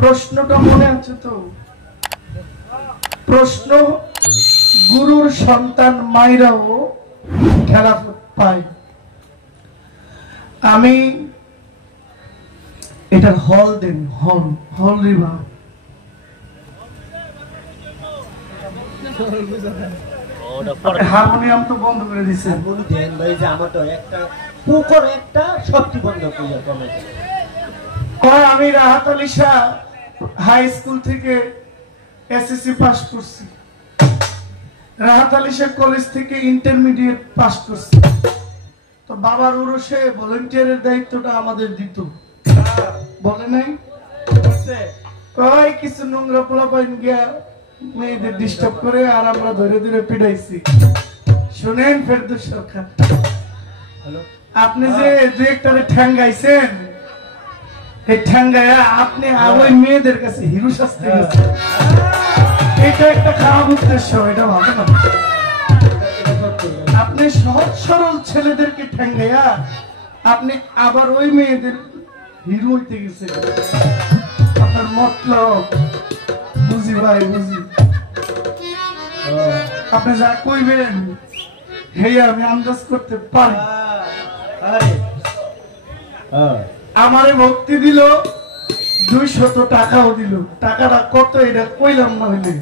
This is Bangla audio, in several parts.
প্রশ্নটা মনে আছে তো? প্রশ্ন, গুরুর সন্তান মাইরাও খেলাফত পায়। আমি এটার হল দেন, হল হল রিবা হারমোনিয়াম তো বন্ধ করে দিছে। আমি রাহাত আলী শাহ হাই স্কুল থেকে এসএসসি পাস করছি, রাহাত আলী শাহ কলেজ থেকে ইন্টারমিডিয়েট পাস করছি। তো বাবার উরসে ভলান্টিয়ারের দায়িত্বটা আমাদের দিত, বলে নাই? কিছু নোংরা পোলা পাইন গিয়া মেয়েদের ডিস্টার্ব করে, আর আমরা ধরে ধরে পিটাইছি। শুনেন ফেরদৌস সরকার, আপনি যে দু একটা ঠ্যাঙ্গাইছেন, এই ঠ্যাঙ্গায়া আপনি ওই মেয়েদের কাছে হিরো শাস্তি গেছেন। এটা একটা খারাপ উদ্দেশ্য, এটা ভালো না। আপনি সহজ সরল ছেলেদেরকে ঠ্যাঙ্গায়া আপনি আবার ওই মেয়েদের হিরো হইতে গেছেন। আপনার মতলব বুঝি ভাই, বুঝি। আপনি যা কইবেন হে আমি আন্দাজ করতে পারি। আমারে ভক্তি দিল, 200 টাকাও দিল। টাকাটা কত এটা কইলাম না হইলে,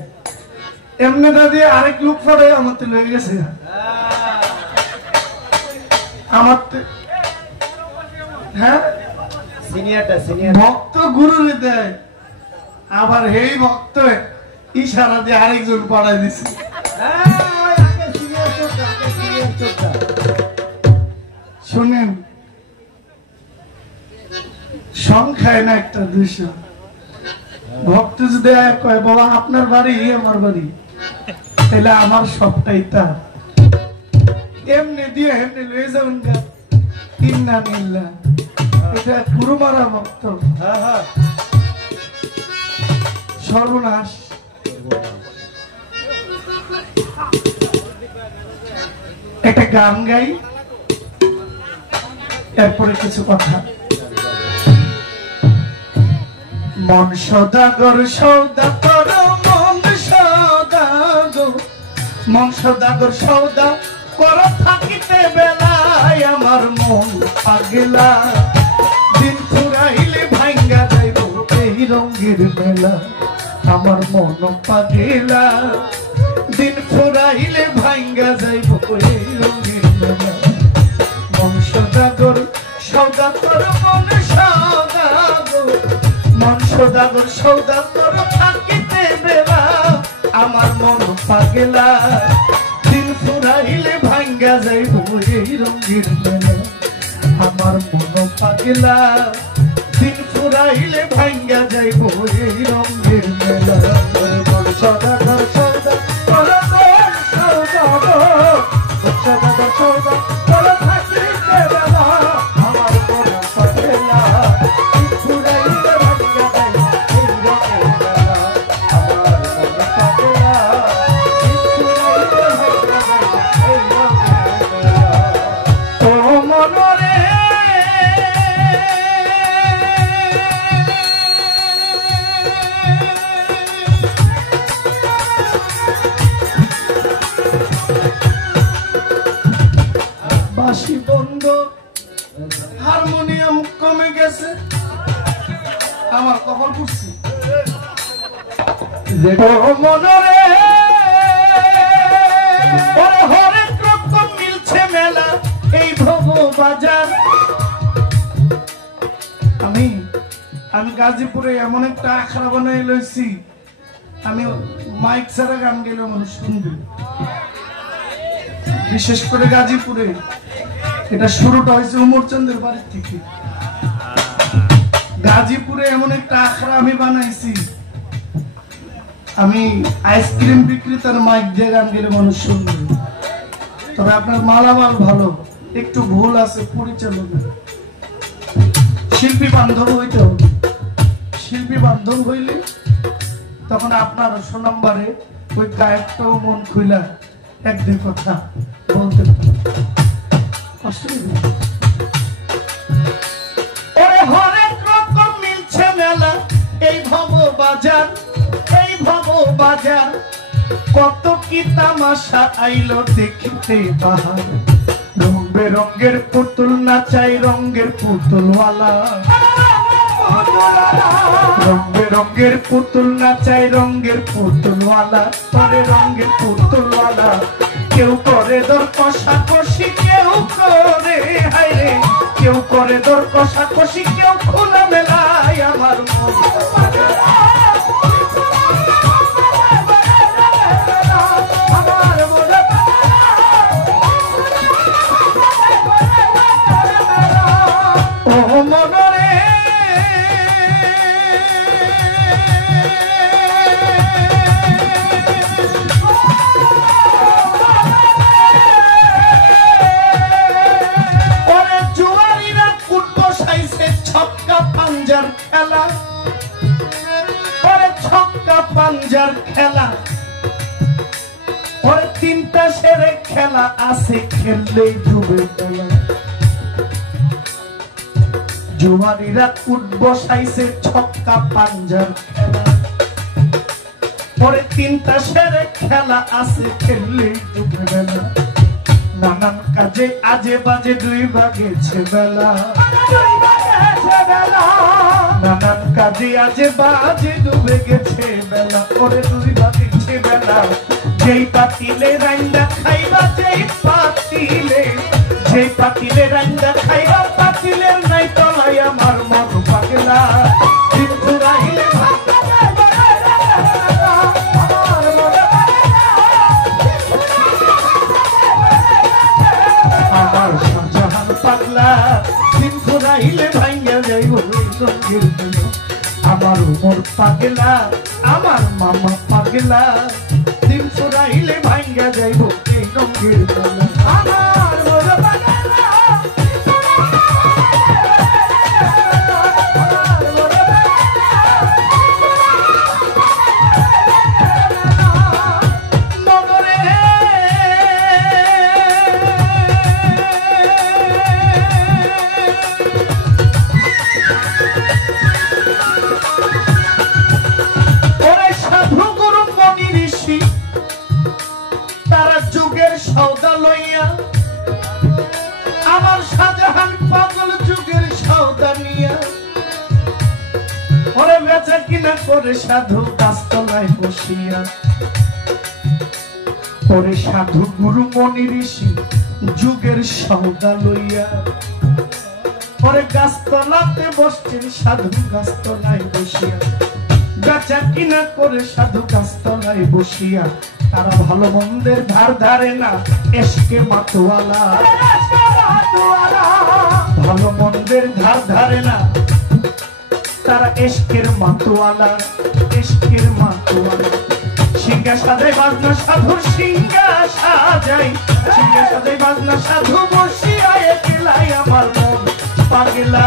এমনি দাদি আরেক লোক পরে আমার তো লয়ে গেছে। আমার হ্যাঁ ভক্ত গুরুরে দেয়, আবার হেই ভক্ত ইশারা দিয়ে আরেকজন পড়াই দিছে। শুনেন, সংখ্যায় না একটা 200 ভক্ত যদি কয় বাবা আপনার বাড়ি আমার বাড়ি, তাহলে আমার সবটাই তার। এমনি দিয়ে এমনি লয়ে যাবেন গা, ইন্না নিল্লা। এটা গুরু মারা ভক্ত, সর্বনাশ। একটা গান গাই, এরপরে কিছু কথা। মন সদাগর সৌদা কর, মন সদাগর, মন সদাগর সৌদা কর, থাকিতে বেলায় আমার মন পাগলা। দিন ফুরাইলে ভাঙ্গা যাইব এই রঙের মেলা, আমার মন পাগলা। দিন ফুরাইলে ভাঙ্গা যাইব এই রঙের মেলা। মন সদাগর সৌদা কর, মন সদাগর, মন সদাগর সৌদা কর, থাকিতে বেলা আমার মন পাগলা। দিন ফুরাইলে ভাঙ্গা যাইব এই রঙের মেলা, আমার মন পাগলা। দিন ফুরাইলে ভাঙ্গা যাইব এই রঙের মেলা। মন সদাগর সৌদা কর, মন সদাগর, মন সদাগর সৌদা কর, থাকিতে বেলা আমার মন পাগলা। দিন ফুরাইলে ভাঙ্গা যাইব এই রঙের মেলা, আমার মন পাগলা। দিন ফুরাইলে ভাঙ্গা যাইব এই রঙের মেলা। ও মনরে বাঁশি বন্ধ, হারমোনিয়াম কমে গেছে, আমার কপাল পুড়ছি। মনরে হরেক রকম মিলছে মেলা এই ভব বাজার। আমি গাজীপুরে এমন একটা আখড়া বানাই লইছি, আমি মাইক ছাড়া গান গেলে মানুষ শুনবে। বিশেষ করে গাজীপুরে এটা শুরুটা হয়েছে উমরচন্দ্রের বাড়ির থেকে। গাজীপুরে এমন একটা আখড়া আমি বানাইছি, আমি আইসক্রিম বিক্রেতার মাইক দিয়ে গান গেলে মানুষ শুনবে। তবে আপনার মালামাল ভালো, একটু ভুল আছে পরিচালনা। শিল্পী বান্ধব হইতে হবে, শিল্পী বান্ধব হইলে তখন আপনার সুনাম্বারে ওই গায়কটাও মন খুইলা এক দুই কথা বলতে পারে। হরেক রকম মিলছে মেলা এই বাজার এই ভব বাজার কত কি তামাশা আইলো দেখিতে বাহার রং বেরঙ্গের পুতুল নাচাই রঙের পুতুলওয়ালা রং বেরঙ্গের পুতুল নাচাই রঙের পুতুলওয়ালা পরে রঙের পুতুলওয়ালা কেউ করে দর কষাকষি কেউ করে হায়রে কেউ করে দর কষাকষি কেউ খোলা মেলায় আমার মন খেলা পরে ছক্কা পাঞ্জার খেলা পরে তিনটা সেরে খেলা আছে খেললে ডুবে গেলা জুয়ারিরা কুট বসাইছে ছক্কা পাঞ্জার খেলা পরে তিনটা সেরে খেলা আছে খেললে ডুবে গেলা নানান কাজে আজে বাজে দুই বাগেছে বেলা নানান কাজে আজে বাজে ডুবে গেছে বেলা পরে দুই বাগেছে বেলা যেই পাতিলে রান্না খাইবা যেই পাতিলে রান্না খাইবা পাতিলের নাই তলায় আমার মন পাগলা দিন ঘুরাইলে আমার শাহজাহান পাগলা দিন ঘুরাইলে ভাইয়া যাইব আমার উমর পাগলা আমার মামা পাগলা দিন ঘুরাইলে ভাইয়া যাইব এই রঙের বেলা আমার আমার শাহজাহান পাগল যুগের সওদা নিয়া ওরে বেচা কিনা করে সাধু গাছতলায় বসিয়া ওরে সাধু গুরু মনি ঋষি যুগের সওদা লইয়া ওরে গাছতলাতে বসছেন সাধু গাছতলায় বসিয়া বেচা কিনা করে সাধু গাছতলায় বসিয়া তারা ভালো মন্দের ধার ধারে না এসকে মাতোয়ালা ভালো মন্দের ধার ধারে না তারা এসকের মাতোয়ালা সিংহা সাজাই বাজনা সাধুর সিংহা সাজাই বাজনা সাধু বসিয়া একলাই আমার মন পাগলা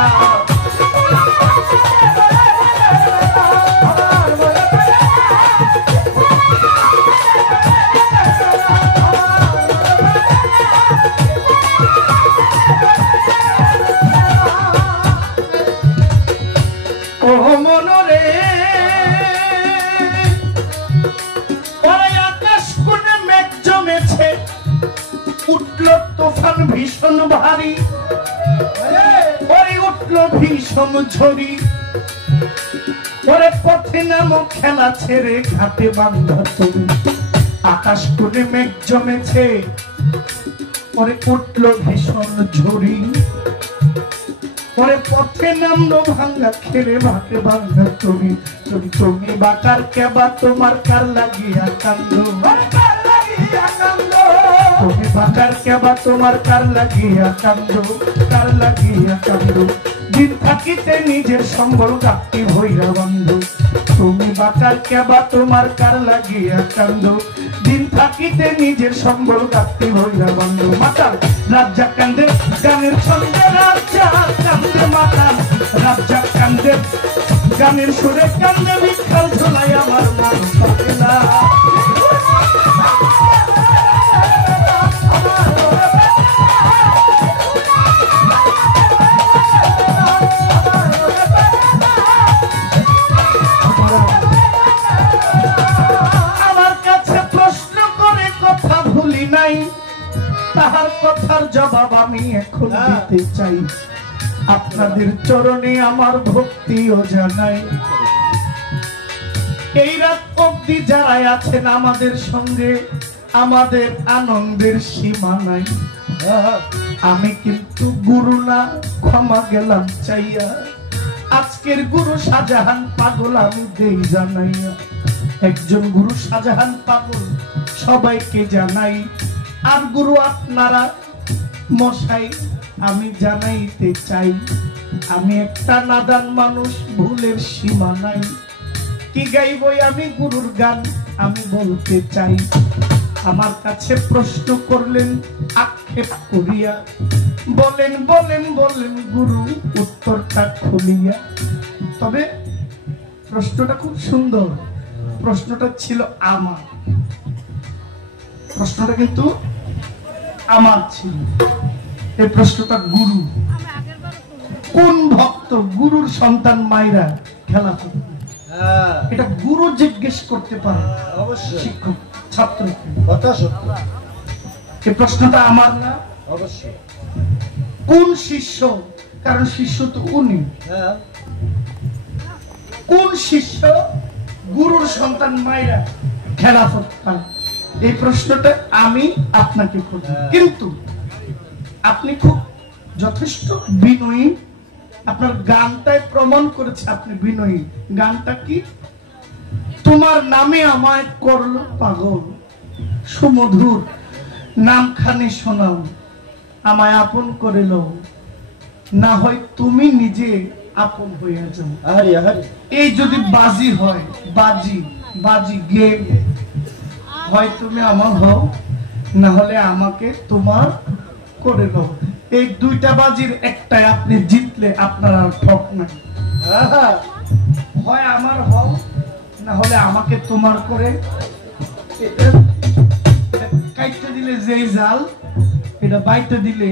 ভীষণ ভারী পরে উঠল ভীষণ ঝরি পরে পথে নামো খেলা ছেড়ে ঘাটে বান্ধা তুমি আকাশ কোণে মেঘ জমেছে পরে উঠল ভীষণ ঝরি পরে পথে নামলো ভাঙ্গা খেলে ভাটে বান্ধা তুমি তুমি বাটার কেবা তোমার কার লাগিয়া কান্দ তুমি বাটার কেবা তোমার কার লাগিয়া কান্দ দিন থাকিতে নিজের সম্বল গাপ্তি ভৈরা বন্ধু তুমি বাটার কেবা তোমার কার লাগিয়া কান্দ দিন থাকিতে নিজের সম্বল গাপ্তি ভৈরা বন্ধু মাতাল রাজ্জাক কান্দে গানের ছন্দে রাজ্জাক কান্দে মাতাল রাজ্জাক কান্দে গানের সুরে কান্দে বিখ্যাল ঝোলাই আমার মন পাগলা জবাব আমি এখন দিতে চাই। আপনাদের চরণে আমার ভক্তিও জানাই। এই রাত অবধি যারা আছেন আমাদের সঙ্গে, আমাদের আনন্দের সীমা নাই। আমি কিন্তু গুরু না, ক্ষমা গেলাম চাইয়া। আজকের গুরু শাহজাহান পাগল আমি দেই জানাইয়া। একজন গুরু শাহজাহান পাগল সবাইকে জানাই। আর গুরু আপনারা মশাই আমি জানাইতে চাই, আমি একটা নাদান মানুষ, ভুলের সীমা নাই। কি গাইবই আমি গুরুর গান আমি বলতে চাই। আমার কাছে প্রশ্ন করলেন আক্ষেপ করিয়া, বলেন বলেন বলেন গুরু উত্তরটা খুলিয়া। তবে প্রশ্নটা খুব সুন্দর। প্রশ্নটা ছিল আমার, প্রশ্নটা কিন্তু আমার ছিল। এই প্রশ্নটা গুরু, কোন ভক্ত গুরুর সন্তান মাইরা খেলা করবে? এটা গুরু জিজ্ঞেস করতে পারে অবশ্যই শিক্ষক ছাত্র। কথা সত্য, এই প্রশ্নটা আমার না। অবশ্যই কোন শিষ্য, কারণ শিষ্য তো উনি, কোন শিষ্য গুরুর সন্তান মাইরা খেলা করতে পারে? এই প্রশ্নটা আমি আপনাকে করব, কিন্তু আপনি খুব যথেষ্ট বিনয়ী। আপনার গানটাই প্রমাণ করেছে আপনি বিনয়ী। গানটা কি? তোমার নামে আমায় করলো পাগল, সুমধুর নামখানি শোনাও, আমায় আপন করে লও, না হয় তুমি নিজে আপন হইয়া যাও। এই যদি বাজি হয়, বাজি বাজি গেম হয়, তুমি আমার হও, না হলে আমাকে তোমার করে লও। এই দুইটা বাজির একটাই আপনি জিতলে আপনার আর ঠক নাই। হয় আমার হও, না হলে আমাকে তোমার করে। কাইটে দিলে যেই জাল, এটা বাইতে দিলে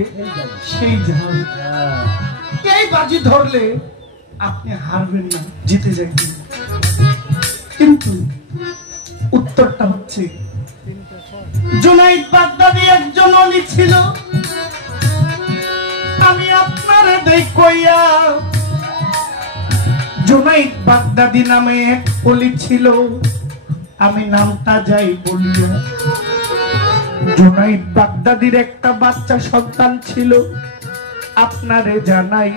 সেই জাল। এই বাজি ধরলে আপনি হারবেন না, জিতে যাবেন। কিন্তু উত্তরটা হচ্ছে, জুনাইদ বাগদাদি একজন অলি ছিল, আমি আপনার দেই কইয়া। জুনাইদ বাগদাদি নামে এক অলি ছিল, আমি নামটা যাই বলিয়া। জুনাইদ বাগদাদির একটা বাচ্চা সন্তান ছিল, আপনারে জানাই।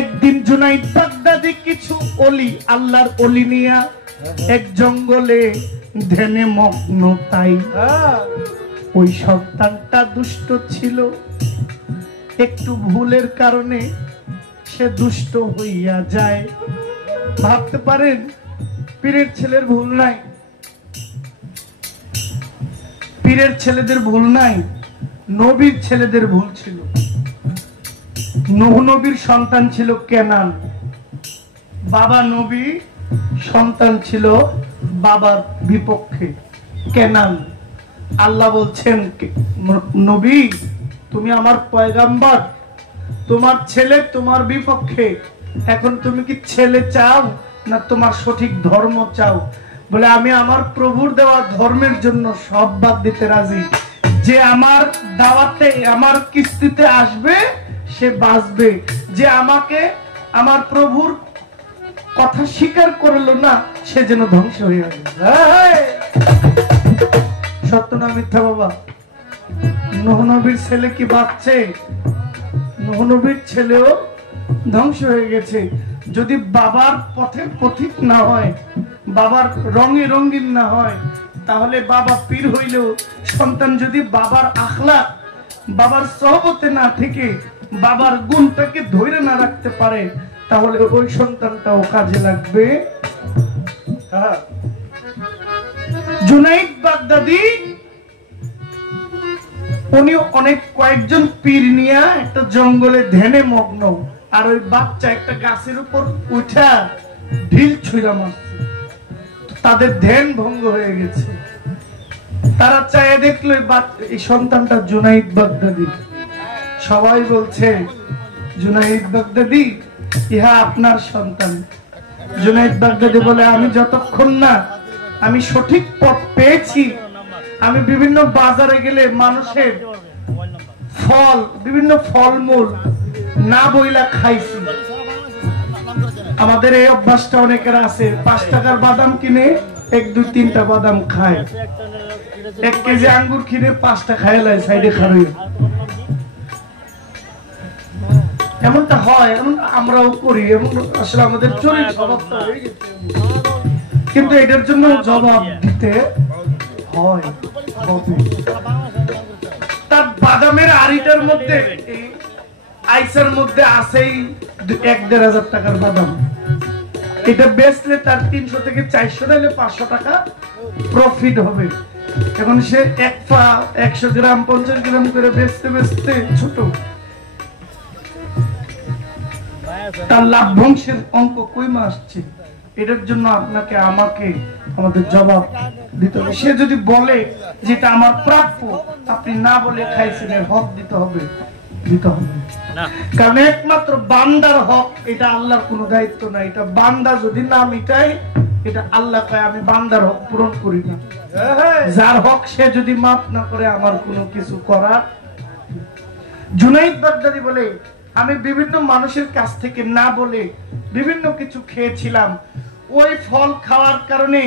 একদিন জুনাইদ বাগদাদি কিছু অলি, আল্লাহর অলি নিয়া এক জঙ্গলে ধ্যানে মগ্ন। তাই ওই সন্তানটা দুষ্ট ছিল, একটু ভুলের কারণে সে দুষ্ট হইয়া যায়। ভাবতে পারেন পীরের ছেলের ভুল নাই, পীরের ছেলেদের ভুল নাই, নবীর ছেলেদের ভুল ছিল। নূহ নবীর সন্তান ছিল কেনান, বাবা নবী, সন্তান ছিল বাবার বিপক্ষে কেনান। আল্লাহ বলছেন, নবী তুমি আমার পয়গাম্বর, তোমার ছেলে তোমার বিপক্ষে, এখন তুমি কি ছেলে চাও না তোমার সঠিক ধর্ম চাও? বলে আমি আমার প্রভুর দেওয়া ধর্মের জন্য সব বাদ দিতে রাজি। যে আমার দাওয়াতে আমার কিস্তিতে আসবে সে বাঁচবে, যে আমাকে আমার প্রভুর কথা স্বীকার করলো না সে যেন ধ্বংস হয়ে যাবে। সত্য না মিথ্যা বাবা? নূহ নবীর ছেলে কি বাঁচছে? নূহ নবীর ছেলেও ধ্বংস হয়ে গেছে। যদি বাবার পথের পথিক না হয়, বাবার রঙে রঙিন না হয়, তাহলে বাবা পীর হইলেও সন্তান যদি বাবার আখলাক, বাবার সহবতে না থেকে বাবার গুণটাকে ধরে না রাখতে পারে, তাহলে ওই সন্তানটাও কাজে লাগবে। জুনাইদ বাগদাদি উনি অনেক কয়েকজন পীর নিয়ে একটা জঙ্গলে ধ্যানে মগ্ন, আর ওই বাচ্চা একটা গাছের উপর উঠা ঢিল ছুঁড়া মারছে, তাদের ধ্যান ভঙ্গ হয়ে গেছে। তারা চায়ে দেখলো এই সন্তানটা জুনাইদ বাগদাদি। সবাই বলছে, জুনাইদ বাগদাদি ইহা আপনার সন্তান। জুনাইদ বাগদাদি বলে, আমি যতক্ষণ না আমি সঠিক পথ পেয়েছি, আমি বিভিন্ন বাজারে গেলে মানুষের ফল, বিভিন্ন ফলমূল না বইলা খাইছি। আমাদের এই অভ্যাসটা অনেকের আছে, 5 টাকার বাদাম কিনে 1 2 3টা বাদাম খায়, 1 কেজি আঙ্গুর কিনে 5টা খায় লাই সাইডে খাড়িয়ে। এমনটা হয়, এমন আমরাও করি, এমন আসলে আমাদের চরিত্র স্বভাবটা হয়ে গেছে। কিন্তু এটার জন্য জবাব দিতে হয়। তার বাদামের আড়িটার মধ্যে, আইসার মধ্যে আছেই 1-1.5 টাকার বাদাম। এটা বেচলে তার 300 থেকে 400 নাইলে 500 টাকা প্রফিট হবে। এখন সে 100 গ্রাম 50 গ্রাম করে বেচতে বেচতে ছোট, তার লাভ্যাংশের অঙ্ক কইমা আসছে। এটার জন্য আপনাকে আমাকে আমাদের জবাব দিতে হবে। সে যদি বলে যেটা আমার প্রাপ্য, আপনি না বলে খাইছেন, এর হক দিতে হবে, দিতে হবে। কারণ একমাত্র বান্দার হক, এটা আল্লাহর কোনো দায়িত্ব না। এটা বান্দা যদি না মিটায়, এটা আল্লাহ কয় আমি বান্দার হক পূরণ করি না। যার হক সে যদি মাফ না করে, আমার কোনো কিছু করার। জুনাইদ বাগদাদি বলে, আমি বিভিন্ন মানুষের কাছ থেকে না বলে বিভিন্ন কিছু খেয়েছিলাম। ওই ফল খাওয়ার কারণে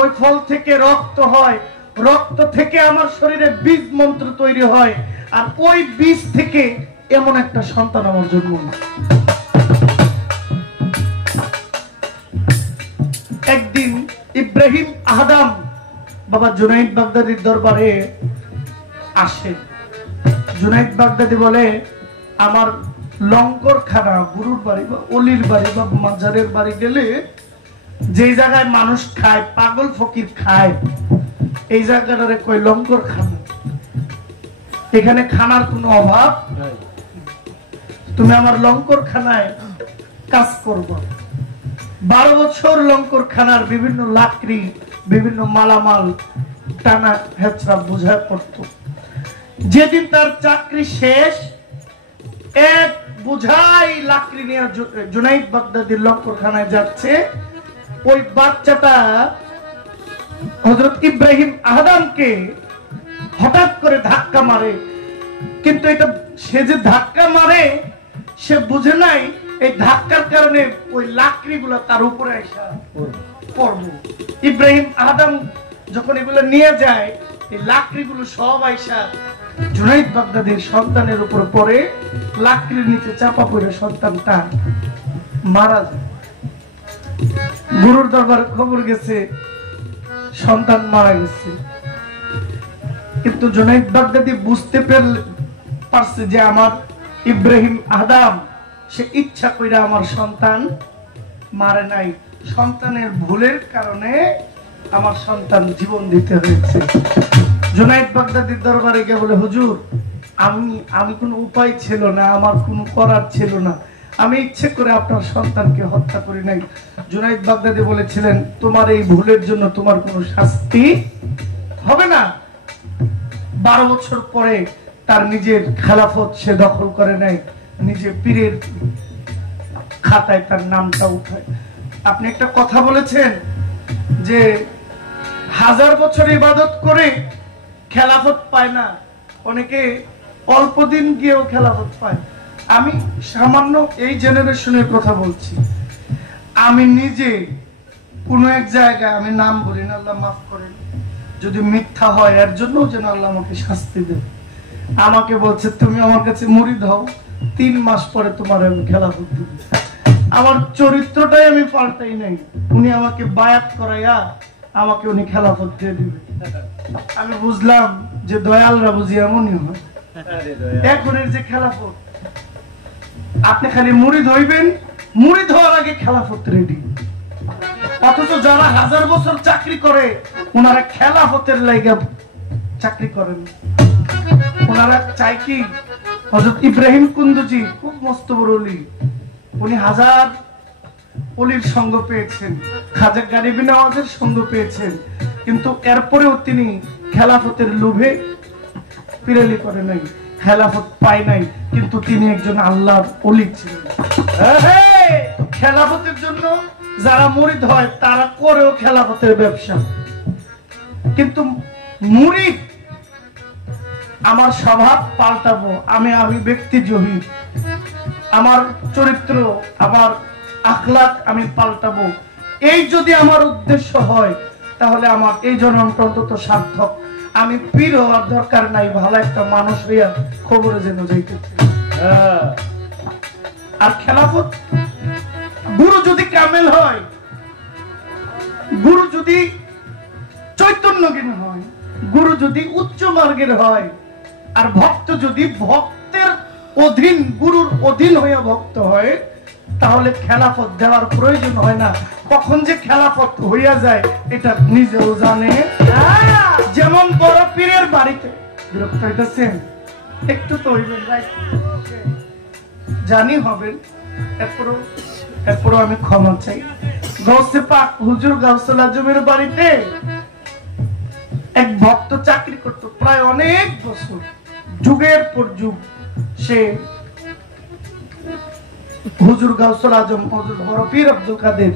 ওই ফল থেকে রক্ত হয়, রক্ত থেকে আমার শরীরে বীজ মন্ত্র তৈরি হয়, আর ওই বীজ থেকে এমন একটা সন্তান আমার জন্ম। একদিন ইব্রাহিম আদম বাবা জুনাইদ বাগদাদির দরবারে আসে। জুনাইদ বাগদাদি বলে, আমার লঙ্গর খানা, গুরুর বাড়ি বা অলির বাড়ি বা মাজারের বাড়ি গেলে যে জায়গায় মানুষ খায়, পাগল ফকির খায়, এই জায়গাটারে কই লঙ্গর খানা। এখানে খানার কোনো অভাব, তুমি আমার লঙ্গর খানায় কাজ করবো। 12 বছর লঙ্গর খানার বিভিন্ন লাকড়ি, বিভিন্ন মালামাল টানা হেঁচড়া বোঝায় পড়তো। যেদিন তার চাকরি শেষ, এক বোঝাই লাকড়ি নিয়ে জুনাইদ বাগদাদির লঙ্গরখানায় যাচ্ছে। ওই বাচ্চাটা হযরত ইব্রাহিম আদমকে হঠাৎ করে ধাক্কা মারে, কিন্তু এটা সে যে ধাক্কা মারে সে বুঝে নাই এই ধাক্কার কারণে ওই লাকড়িগুলো তার উপরে এসে পড়বে। ইব্রাহিম আদম যখন এগুলো নিয়ে যায়, এই লাকড়িগুলো সব আইসা জুনাইদ বাগদাদির সন্তানের উপর পড়ে, লাকড়ির নিচে চাপা পড়ে সন্তানটা মারা যায়। গুরুর দরবার খবর গেছে সন্তান মারা গেছে, কিন্তু জুনাইদ বাগদাদি বুঝতে পারছে যে আমার ইব্রাহিম আদম সে ইচ্ছা কইরা আমার সন্তান মারে নাই, সন্তানের ভুলের কারণে আমার সন্তান জীবন দিতে হয়েছে। জুনাইদ বাগদাদির দরবারে গিয়ে বলে, হুজুর আমি কোনো উপায় ছিল না, আমার কোনো করার ছিল না, আমি ইচ্ছে করে আপনার সন্তানকে হত্যা করি নাই। জুনাইদ বাগদাদি বলেছিলেন, তোমার এই ভুলের জন্য তোমার কোনো শাস্তি হবে না। 12 বছর পরে তার নিজের খেলাফত সে দখল করে নাই, নিজে পীরের খাতায় তার নামটা উঠায়। আপনি একটা কথা বলেছেন যে 1000 বছর ইবাদত করে খেলাফত পায় না, অনেকে অল্প দিন গিয়েও খেলাফত পায়। আমি সামান্য এই জেনারেশনের কথা বলছি। আমি নিজে কোন এক জায়গায়, আমি নাম বলি না, আল্লাহ মাফ করেন, যদি মিথ্যা হয় এর জন্য যেন আল্লাহ আমাকে শাস্তি দেবে। আমাকে বলছে, তুমি আমার কাছে মুরিদ হও, 3 মাস পরে তোমার আমি খেলাফত দেব। আমার চরিত্রটাই আমি পাল্টাই নাই, উনি আমাকে বায়াত করাইয়া আমাকে উনি খেলাফত দিয়ে দিবে। আমি বুঝলাম যে দয়ালরা বুঝি এমনই হয়। এখনের যে খেলাফত, আপনি খালি মুরিদ হইবেন, মুরিদ হওয়ার আগে খেলাফত রেডি। অথচ যারা 1000 বছর চাকরি করে, ওনারা খেলাফতের লাইগা চাকরি করেন। ওনারা চাই কি, হযরত ইব্রাহিম কুন্দুজি খুব মস্ত বড় ওলি, উনি 1000 ওলির সঙ্গ পেয়েছেন, খাজা গরিবী নওয়াজের সঙ্গ পেয়েছেন, কিন্তু এরপরেও তিনি খেলাফতের লোভে পিরালি করে নাই, খেলাফত পায় নাই, কিন্তু তিনি একজন আল্লাহর ওলি ছিলেন। খেলাফতের জন্য যারা মুরিদ হয় তারা করেও খেলাফতের ব্যবসা, কিন্তু মুরিদ আমার স্বভাব পাল্টাবো, আমি ব্যক্তি জহির, আমার চরিত্র, আমার আখলাক আমি পাল্টাবো, এই যদি আমার উদ্দেশ্য হয় তাহলে আমার এই জন্মটা অন্তত সার্থক। আমি পীর হওয়ার দরকার নাই, ভালো একটা মানুষ হইয়া খবরে যেন যাইতেছে। আর খেলাফত, গুরু যদি কামেল হয়, গুরু যদি চৈতন্যজ্ঞানী হয়, গুরু যদি উচ্চ মার্গের হয়, আর ভক্ত যদি ভক্তের অধীন, গুরুর অধীন হইয়া ভক্ত হয়, তাহলে খেলাফত দেওয়ার প্রয়োজন হয় না। কখন যে খেলাফত হইয়া যায় এটা নিজেও জানে। যেমন বড় পীরের বাড়িতে বিরক্ত হইতেছেন, একটু তো হইবেন, জানি হবেন, এরপরও আমি ক্ষমা চাই। গৌসে পাক হুজুর গাউসুল আজমের বাড়িতে এক ভক্ত চাকরি করত প্রায় অনেক বছর, যুগের পর যুগ। সে হুজুর গাউসুল আজম বড় পীর আব্দুল কাদের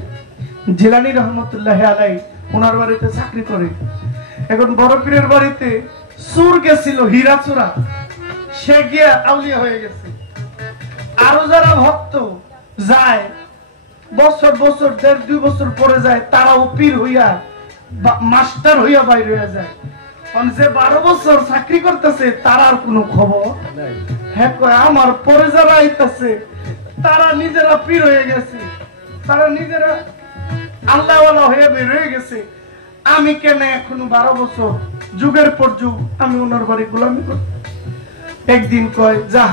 জিলানী রহমতুল্লাহ আলাইহি ওনার বাড়িতে চাকরি করে। এখন বড় পীরের বাড়িতে সুর গেছিল, হীরা চূড়া, সে গিয়া আউলিয়া হয়ে গেছে। আরো যারা ভক্ত যায়, বছর বছর 1.5-2 বছর পরে যায়, তারাও পীর হইয়া মাস্টার হইয়া বাইরে হইয়া যায়। যে 12 বছর চাকরি করতেছে তার আর কোনো খবর হ্যাঁ কয়, আমার পরে যারা আইতাছে তারা নিজেরা পীর হয়ে গেছে, তারা নিজেরা আল্লাহওয়ালা হয়ে বের হয়ে গেছে। আমি কেন এখনো 12 বছর যুগের পর যুগ আমি ওনার বাড়ি গোলামি করি? একদিন কয়, যা,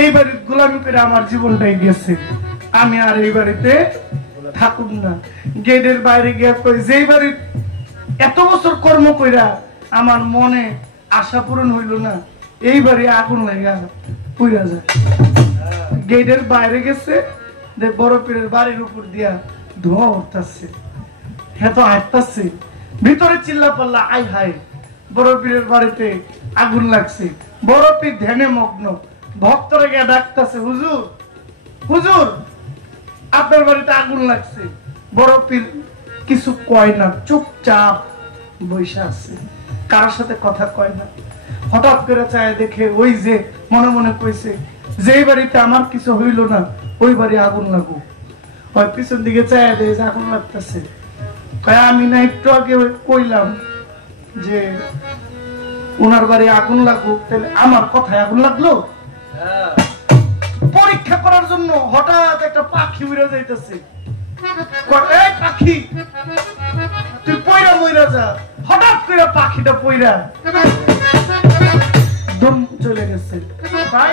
এই বাড়ির গোলামি করে আমার জীবনটাই গেছে, আমি আর এই বাড়িতে থাকুন না। গেটের বাইরে গিয়ে কই, যেই বাড়ির এত বছর কর্ম কইরা আমার মনে আশা পূরণ হইল না, এই বাড়ি আগুন লাগা পুইরা যায়। গেটের বাইরে গেছে, বড় পীরের বাড়ির উপর দিয়া ধোঁয়া উঠতেছে, হ্যাঁ তো হাঁটতেছে, ভিতরে চিল্লা পাল্লা, আই হাই, বড় পীরের বাড়িতে আগুন লাগছে। বড় পীর ধ্যানে মগ্ন, ভক্তরা গিয়ে ডাকতেছে, হুজুর হুজুর আপনার বাড়িতে আগুন লাগছে। বড় পীর কিছু কয় না, চুপচাপ বসে আছে, কারোর সাথে কথা কয় না। হঠাৎ করে চায় দেখে, ওই যে মনে মনে কইছে, যেই বাড়িতে আমার কিছু হইল না ওই বাড়ি আগুন লাগুক। হয় পিছন দিকে চায় দেখে আগুন লাগতেছে, আমি না একটু আগে কইলাম যে ওনার বাড়ি আগুন লাগুক, তাহলে আমার কথায় আগুন লাগলো? পরীক্ষা করার জন্য হঠাৎ একটা পাখি উড়ে যাইতেছে, এই পাখি তুই পয়রা মইরা যা। হঠাৎ করে পাখিটা পয়রা দম চলে গেছে। ভাই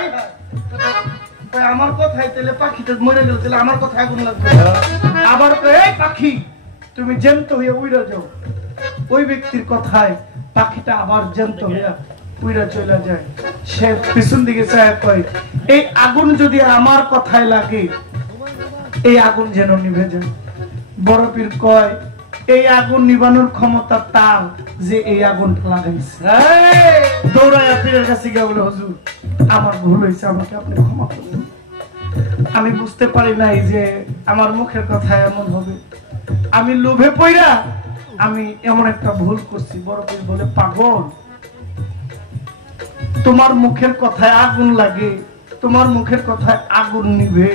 আমার কথায় তাহলে পাখিটা মরে গেল, তাহলে আমার কথায় আগুন লাগবে। আবার এই পাখি তুমি জ্যান্ত হয়ে উড়ে যাও। ওই ব্যক্তির কথায় পাখিটা আবার জ্যান্ত হইয়া উড়ে চলে যায়। সে পিছন দিকে চায় কয়, এই আগুন যদি আমার কথায় লাগে এই আগুন যেন নিভে যায়। বড় পীর কয়, এই আগুন নিবানোর ক্ষমতা তার যে এই আগুনটা লাগাইছে। দৌড়াইয়া পীরের কাছে গিয়ে বলে, হুজুর আমার ভুল হয়েছে, আমাকে আপনি ক্ষমা করুন, আমি বুঝতে পারি নাই যে আমার মুখের কথা এমন হবে, আমি লোভে পইরা আমি এমন একটা ভুল করছি। বড় পীর বলে, পাগল, তোমার মুখের কথায় আগুন লাগে, তোমার মুখের কথায় আগুন নিভে।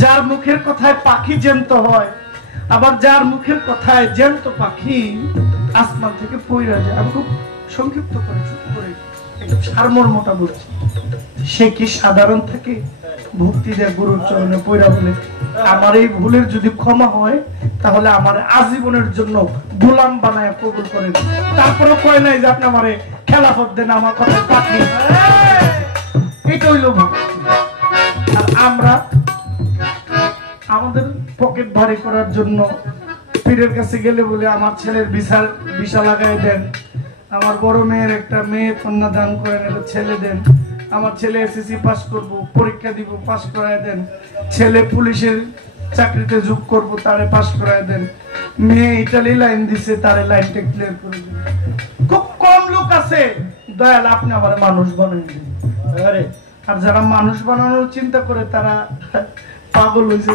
যার মুখের কথায় পাখি জ্যান্ত হয়, আবার যার মুখের কথায় জ্যান্ত পাখি আসমান থেকে পইরা যায়। আমি খুব সংক্ষিপ্ত করে ছোট করে একটু সারমর্মটা বলছি। সে কি সাধারণ থাকে? ভক্তি দেয় গুরুর চরণে পইরা বলে, আমার এই ভুলের যদি ক্ষমা হয় তাহলে আমার আজীবনের জন্য গোলাম বানায় কবুল করেন। তারপরে কয় নাই যে আপনি আমারে খেলাফত দেন, আমার কথা পাখি। এটা হইল ভক্তি। আর আমরা আমাদের পকেট ভারী করার জন্য পীরের কাছে গেলে বলে, আমার ছেলের ভিসা লাগাই দেন, আমার বড় মেয়ের একটা মেয়ে কন্যা দান করেন, একটা ছেলে দেন, আমার ছেলে এসএসসি পাস করব, পরীক্ষা দিব, পাস করায় দেন, ছেলে পুলিশের চাকরিতে যোগ করব, তারে পাস করায় দেন, মেয়ে ইটালি লাইন দিছে, তারে লাইনটা ক্লিয়ার করে দেন। খুব কম লোক আছে দয়াল আপনি আমার মানুষ বানাই দেন। আর যারা মানুষ বানানোর চিন্তা করে তারা পাগল হয়েছে।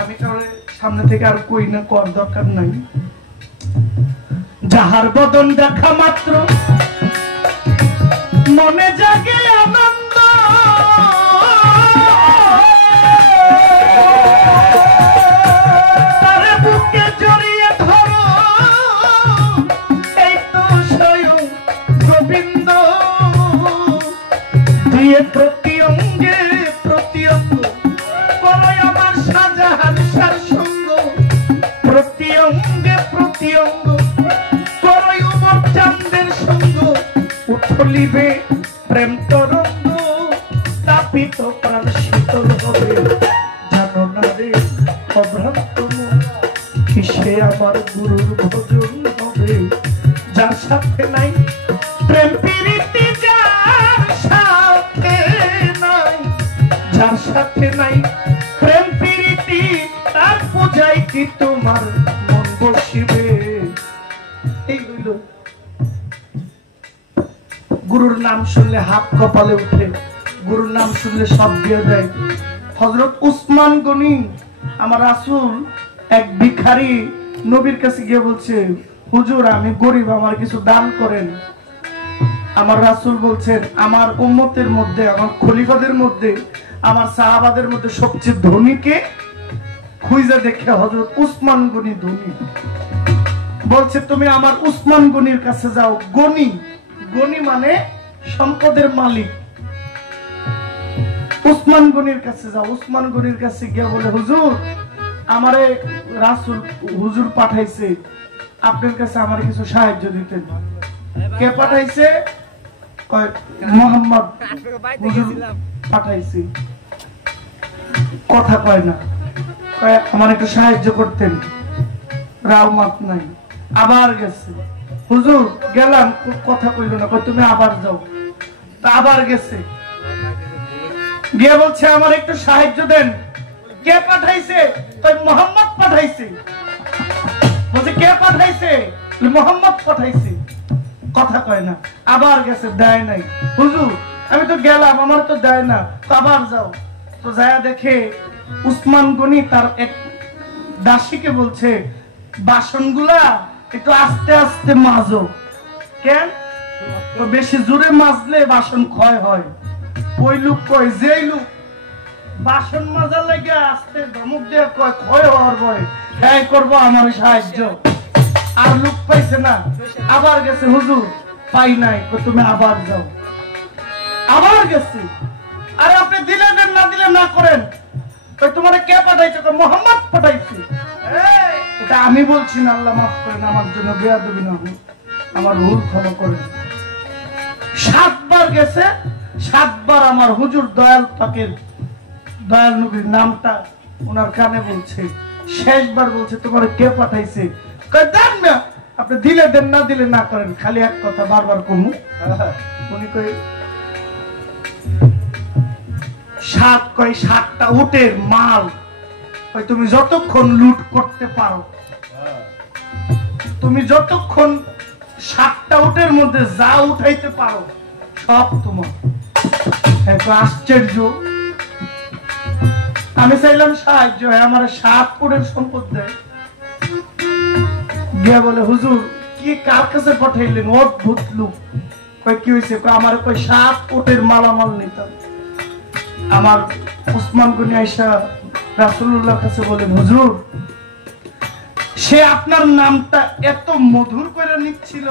আমি কারণে সামনে থেকে আর কই না, কর দরকার নাই। যাহার বদন দেখা মাত্র মনে জাগে আনন্দ তারে বুকে জড়িয়ে ধরো এই তো স্বয়ং গোবিন্দ দিয়ে প্রতি অঙ্গে প্রতি অঙ্গ করো আমার শাহজাহান সার সঙ্গ প্রতি অঙ্গে প্রতি অঙ্গ করো উমর চাঁদের সঙ্গ উঠলিবে প্রেম তরঙ্গ তাপিত প্রাণ শীতল হবে জানো না রে অভ্রান্ত কিসে আমার গুরুর ভজন হবে যার সাথে নাই প্রেম প্রীতি যার সাথে নাই যার সাথে নাই প্রেম প্রীতি তার পূজায় কি তোমার মন বসিবে এই হইল গুরুর নাম শুনলে হাত কপালে উঠে গুরুর নাম শুনলে সব দিয়ে দেয় হযরত উসমান গনি আমার রাসূল এক ভিখারি নবীর কাছে গিয়ে বলছে হুজুর আমি গরিব আমার কিছু দান করেন আমার রাসূল বলছেন আমার উম্মতের মধ্যে আমার খলিফাদের মধ্যে আমার সাহাবাদের মধ্যে সবচেয়ে ধনীকে খুঁজে দেখে হযরত উসমান গনি ধনী বলছে তুমি আমার উসমান গনির কাছে যাও গনি গনি মানে সম্পদের মালিক উসমান গনির কাছে যাও উসমান গনির কাছে গিয়ে বলে হুজুর আমারে রাসূল হুজুর পাঠাইছে আপনার কাছে আমার কিছু সাহায্য দিতেন কে পাঠাইছে কয় মোহাম্মদ হুজুর পাঠাইছে কথা কয় না কয় আমার একটু সাহায্য করতেন রাও মাত নাই আবার গেছে হুজুর গেলাম কথা কইল না কই তুমি আবার যাও তা আবার গেছে গিয়ে বলছে আমার একটু সাহায্য দেন কে পাঠাইছে কই মোহাম্মদ পাঠাইছে বলছে কে পাঠাইছে মোহাম্মদ পাঠাইছে কথা কয় না আবার গেছে দেয় নাই হুজুর আমি তো গেলাম আমার তো দেয় না তো আবার যাও তো যায় দেখে উসমান গনি তার এক দাসীকে বলছে বাসনগুলা একটু আস্তে আস্তে মাজো কেন তো বেশি জোরে মাজলে বাসন ক্ষয় হয় ওই লোক কয় যেই লোক বাসন মাজা লাগে আস্তে ধমক দিয়ে কয় ক্ষয় হওয়ার ভয় হ্যাঁ করবো আমার সাহায্য আর লোক পাইছে না আবার গেছে হুজুর পাই নাই তুমি আবার যাও আবার গেছে আর আপনি দিলে দেন না দিলে না করেন তোমার কে পাঠাইছে মোহাম্মদ পাঠাইছে এটা আমি বলছি না আল্লাহ মাফ করেন আমার জন্য বেয়াদবি না হোক আমার ভুল ক্ষমা করেন 7 বার গেছে 7 বার আমার হুজুর দয়াল পাকের দয়াল নবীর নামটা ওনার কানে বলছে শেষবার বলছে তোমার কে পাঠাইছে কই দেন না আপনি দিলে দেন না দিলে না করেন খালি এক কথা বারবার কমু উনি কই 7 কয় 7টা উটের মাল কই তুমি যতক্ষণ লুট করতে পারো তুমি যতক্ষণ 7টা উটের মধ্যে যা উঠাইতে পারো সব তোমার এত আশ্চর্য আমি চাইলাম সাহায্য আমার 7 উটের সম্পদ দেয় গিয়ে বলে হুজুর কি কার কাছে পাঠাইলেন অদ্ভুত লোক কই কি হইছে কই আমার কই 7 উটের মালামাল নিতাম আমার উসমান গনি আয়েশা রাসূলুল্লাহর কাছে বলেন হুজুর সে আপনার নামটা এত মধুর করে নিচ্ছিল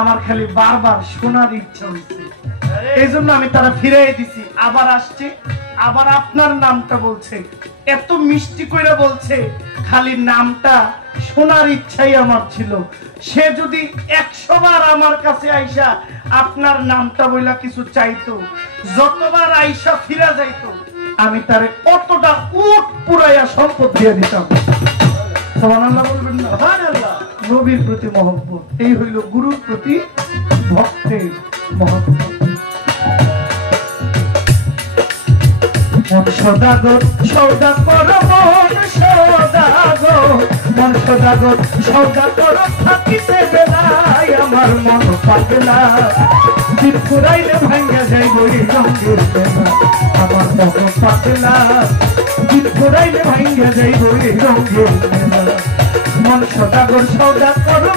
আমার খালি বারবার শোনার ইচ্ছা হচ্ছে এইজন্য আমি তারা ফিরিয়ে দিছি আবার আসছে আবার আপনার নামটা বলছে এত মিষ্টি করে বলছে খালি নামটা শোনার ইচ্ছাই আমার ছিল সে যদি 100 বার আমার কাছে আইসা আপনার নামটা বইলা কিছু চাইতো যতবার আইসা ফিরে যাইতো আমি তারে কতটা উট পুরাইয়া সম্পদ দিয়ে দিতাম সুবহানাল্লাহ বলবেন না সুবহানাল্লাহ নবীর প্রতি মহব্বত এই হইল গুরুর প্রতি ভক্তের মহব্বত মন সদাগর সৌদা করো মন সদাগর মন সদাগর সৌদা করো থাকিতে বেলায় আমার মন পাগলা দিন পুরাইলে ভাঙ্গা যাই বই রঙের বেলা আমার মন পাগলা দিন পুরাইলে ভাঙ্গা যাই বই রঙের বেলা মন সদাগর সৌদা করো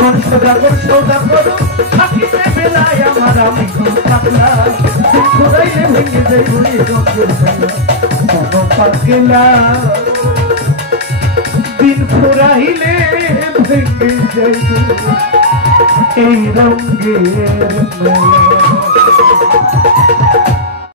মন সদাগর সৌদা করো থাকিতে বেলায় আমার আমি পাগলা ঘুরাইলে ভেঙে যাই ঘুরে রঙের খেলা কোনো পাগলা দিন ফুরাইলে ভেঙে যাই এই রঙের মেলা